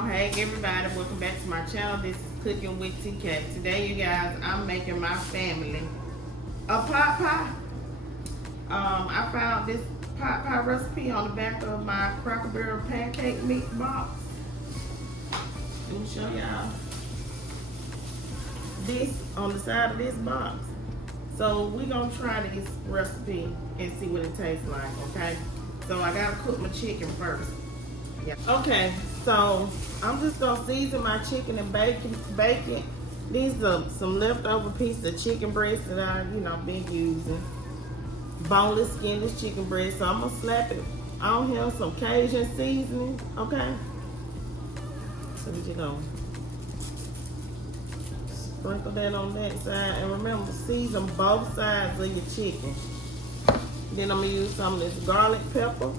y'all. Hey everybody, welcome back to my channel. This is Cooking with TK. Today you guys, I'm making my family a pot pie. I found this pot pie recipe on the back of my Cracker Barrel pancake mix box. Let me show y'all this on the side of this box. So we're gonna try this recipe and see what it tastes like, okay? So I gotta cook my chicken first. Yeah. Okay, so I'm just gonna season my chicken and bacon. These are some leftover pieces of chicken breast that I, been using. Boneless, skinless chicken breast. So I'm gonna slap it on here, some Cajun seasoning, okay? So we just gonna sprinkle that on that side, and remember, season both sides of your chicken. Then I'm gonna use some of this garlic pepper.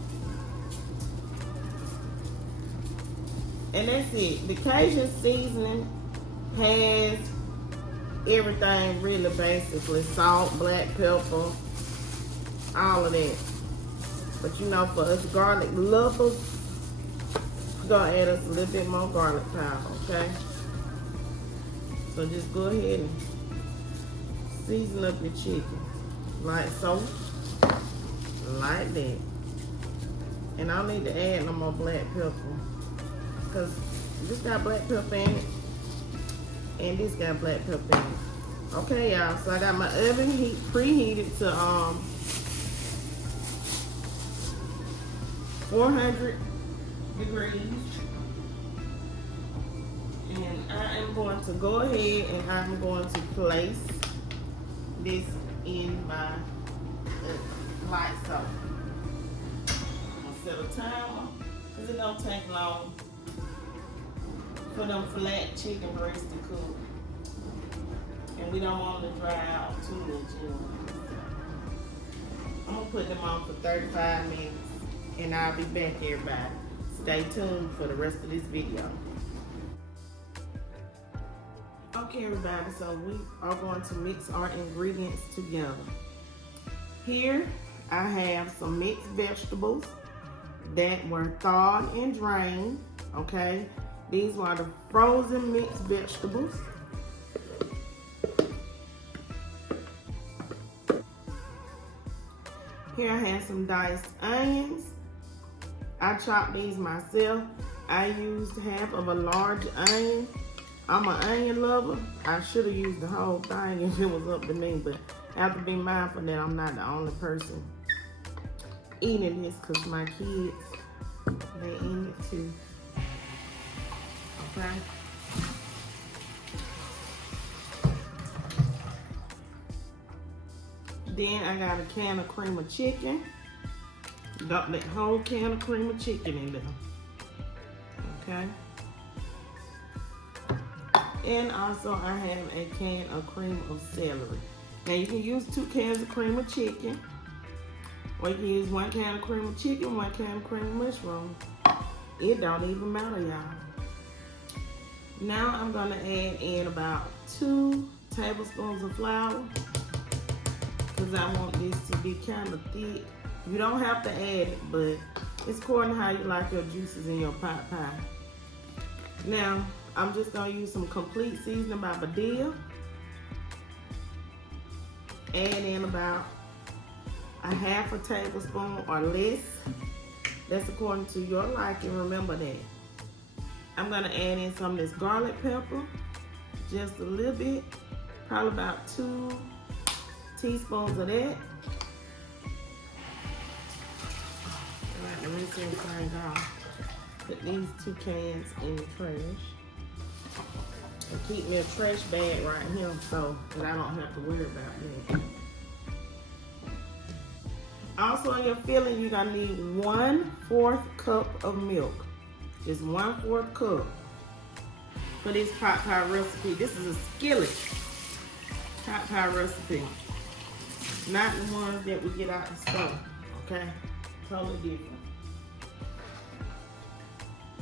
And that's it. The Cajun seasoning has everything really, basically. Salt, black pepper, all of that. But for us garlic lovers, we're gonna add us a little bit more garlic powder, okay? So just go ahead and season up your chicken. Like so. Like that. And I don't need to add no more black pepper, because this got black pepper in it, and this got black pepper in it. Okay, y'all, so I got my oven preheated to 400 degrees. And I am going to go ahead and I'm going to place this in my oven, like so. I'm gonna set a timer, because it don't take long for them flat chicken breasts to cook. And we don't want them to dry out too much. I'm gonna put them on for 35 minutes, and I'll be back, everybody. Stay tuned for the rest of this video. Okay, everybody, so we are going to mix our ingredients together. Here, I have some mixed vegetables that were thawed and drained, okay? These are the frozen mixed vegetables. Here I have some diced onions. I chopped these myself. I used half of a large onion. I'm an onion lover. I should have used the whole thing if it was up to me, but I have to be mindful that I'm not the only person eating this, because my kids, they eat it too. Okay. Then I got a can of cream of chicken. Dump that whole can of cream of chicken in there. Okay. And also I have a can of cream of celery. Now you can use 2 cans of cream of chicken, or you can use 1 can of cream of chicken, 1 can of cream of mushroom. It don't even matter, y'all. Now I'm gonna add in about 2 tablespoons of flour, because I want this to be kind of thick. You don't have to add it, but it's according to how you like your juices in your pot pie. Now, I'm just gonna use some complete seasoning by Biscuit. Add in about a half a tablespoon or less. That's according to your liking, remember that. I'm gonna add in some of this garlic pepper, just a little bit, probably about 2 teaspoons of that. Alright, let me rinse everything off. Put these 2 cans in the trash. And keep me a trash bag right here so that I don't have to worry about that. Also, in your filling, you're gonna need 1/4 cup of milk. Just 1/4 cup for this pot pie recipe. This is a Skillet pot pie recipe, not the ones that we get out the store. Okay, totally different.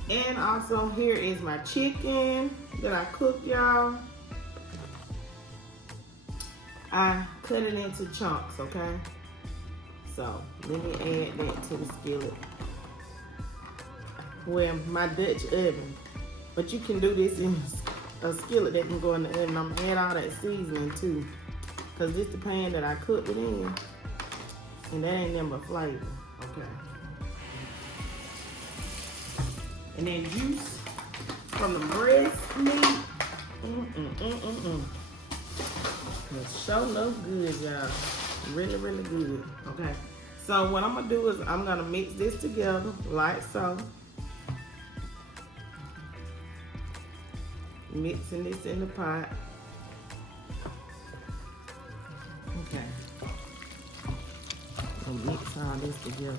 And also, here is my chicken that I cooked, y'all. I cut it into chunks, okay? So let me add that to the skillet, where my Dutch oven But you can do this in a skillet that can go in the oven. I'm gonna add all that seasoning too, cause this the pan that I cooked it in, and that ain't nothing but flavor. Okay. And then juice from the breast meat. It's sure look good, y'all. Really, really good. Okay. So what I'm gonna do is I'm gonna mix this together like so. Mixing this in the pot. Okay. I'll mix all this together.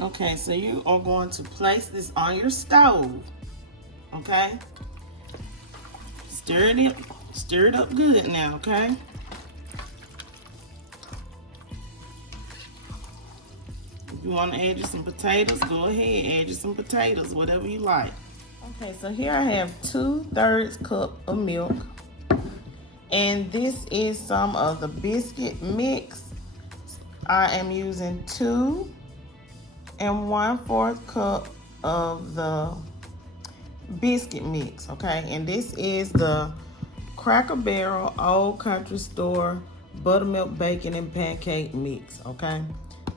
Okay, so you are going to place this on your stove. Okay? Stir it up good now, okay? If you want to add you some potatoes, go ahead, add you some potatoes, whatever you like. Okay, so here I have 2/3 cup of milk. And this is some of the biscuit mix. I am using 2 1/4 cup of the biscuit mix, okay? And this is the Cracker Barrel Old Country Store buttermilk bacon and pancake mix, okay?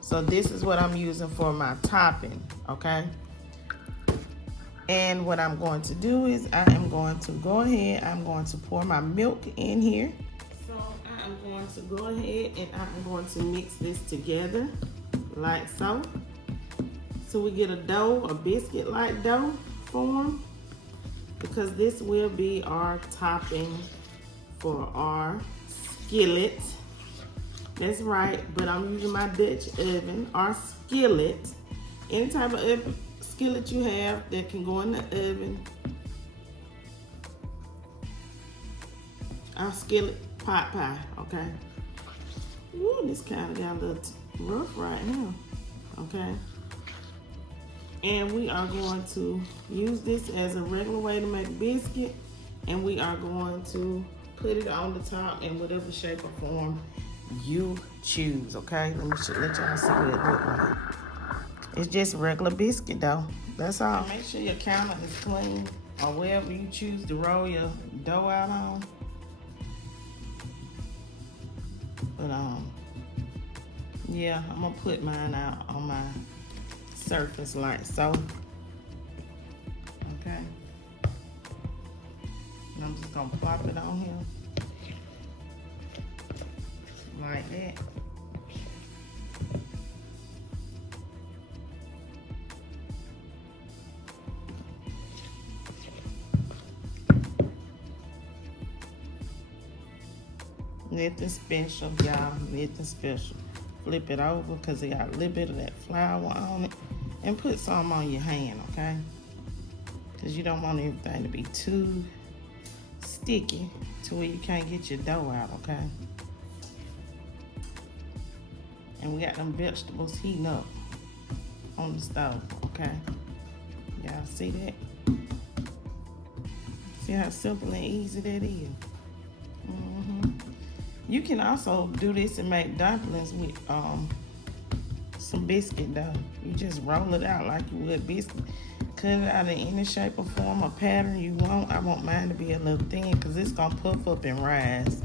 So this is what I'm using for my topping, okay? And what I'm going to do is I am going to go ahead, I'm going to pour my milk in here. So I am going to go ahead and I'm going to mix this together like so. So we get a dough, a biscuit-like dough form, because this will be our topping for our skillet. That's right, but I'm using my Dutch oven, our skillet. Any type of skillet you have that can go in the oven. Our skillet pot pie, okay? Ooh, this kind of got a little rough right now, okay? And we are going to use this as a regular way to make biscuit, and we are going to put it on the top in whatever shape or form you choose, okay? Let y'all see what it look like. It's just regular biscuit though, that's all. Make sure your counter is clean, or wherever you choose to roll your dough out on. But yeah, I'm gonna put mine out on my surface like so. Okay. And I'm just gonna plop it on here like that. Nothing special, y'all. Nothing special. Flip it over because it got a little bit of that flour on it, and put some on your hand, okay? Because you don't want everything to be too sticky to where you can't get your dough out, okay? And we got them vegetables heating up on the stove, okay? Y'all see that? See how simple and easy that is? You can also do this and make dumplings with some biscuit dough. You just roll it out like you would biscuit. Cut it out in any shape or form or pattern you want. I want mine to be a little thin because it's gonna puff up and rise.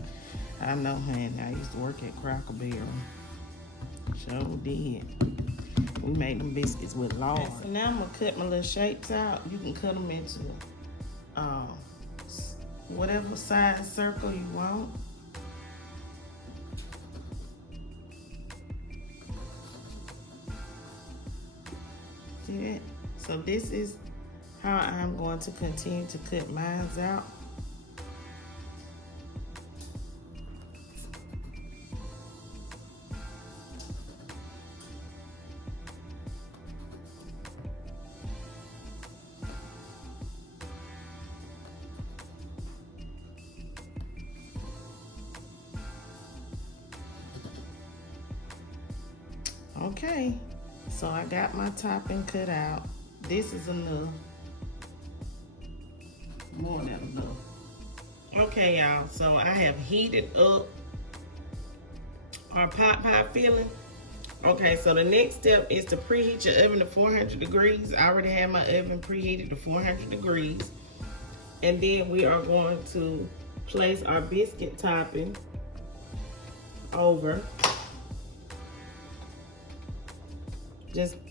I know, honey. I used to work at Cracker Barrel. Sure did. We made them biscuits with lard. Okay, so now I'm gonna cut my little shapes out. You can cut them into whatever size circle you want. See that? So this is how I'm going to continue to cut mine out. Okay, so I got my topping cut out. This is enough. More than enough. Okay, y'all, so I have heated up our pot pie filling. Okay, so the next step is to preheat your oven to 400 degrees. I already have my oven preheated to 400 degrees. And then we are going to place our biscuit topping over.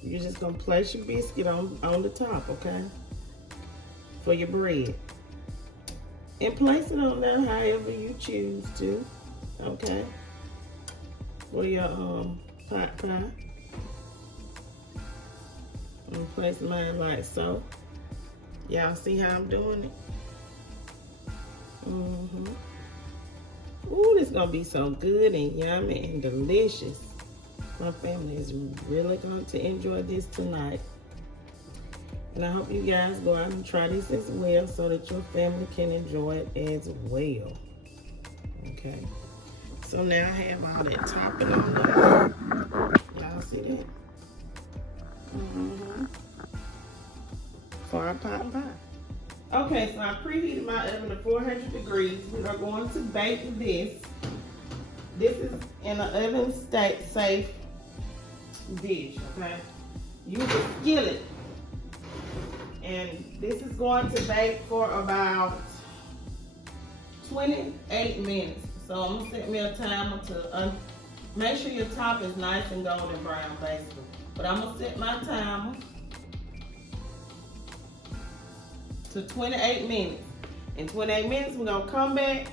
You're just gonna place your biscuit on the top, okay? For your bread. And place it on there however you choose to, okay? For your pot pie. I'm gonna place mine like so. Y'all see how I'm doing it? Ooh, this is gonna be so good and yummy and delicious. My family is really going to enjoy this tonight. And I hope you guys go out and try this as well so that your family can enjoy it as well. Okay. So now I have all that topping on there. Y'all see that? For our pot pie. Okay, so I preheated my oven to 400 degrees. We are going to bake this. This is in an oven safe dish, okay? Use a skillet. And this is going to bake for about 28 minutes. So I'm gonna set me a timer to make sure your top is nice and golden brown, basically. But I'm gonna set my timer to 28 minutes. In 28 minutes, we're gonna come back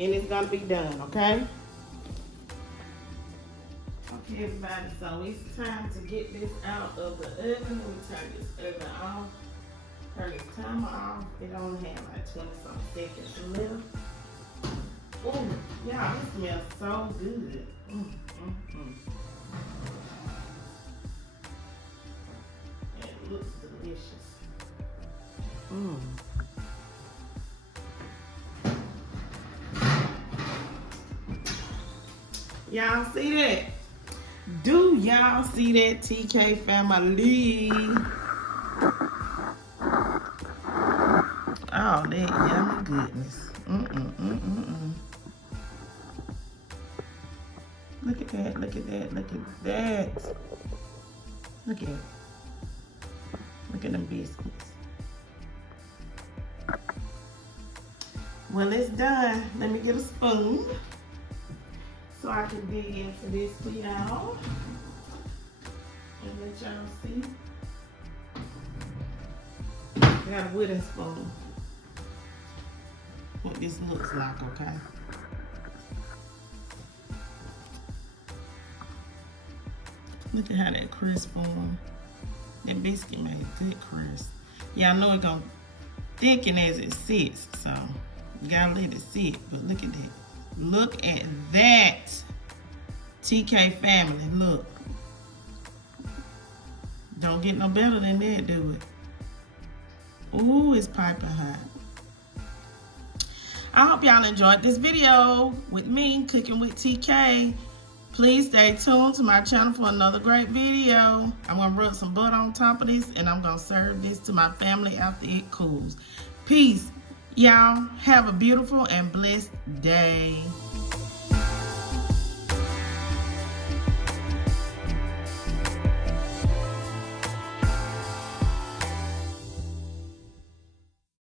and it's gonna be done, okay? Okay, everybody, so it's time to get this out of the oven. Let me turn this oven off. Turn this timer off. It only had like 20-some seconds left. Oh, y'all, this smells so good. It looks delicious. Y'all see that? Do y'all see that, TK family? Oh, that yummy goodness. Look at that, look at that, look at that. Look at it. Look at them biscuits. Well, it's done. Let me get a spoon so I can dig into this for y'all and let y'all see. I got a wooden spoon. What this looks like, okay? Look at how that crisp form. That biscuit made good crisp. Y'all know it gonna thicken as it sits, so you gotta let it sit. But look at that. Look at that, TK family. Look. Don't get no better than that, do it? Ooh, it's piping hot. I hope y'all enjoyed this video with me, Cooking with TK. Please stay tuned to my channel for another great video. I'm gonna rub some butter on top of this and I'm gonna serve this to my family after it cools. Peace. Y'all have a beautiful and blessed day.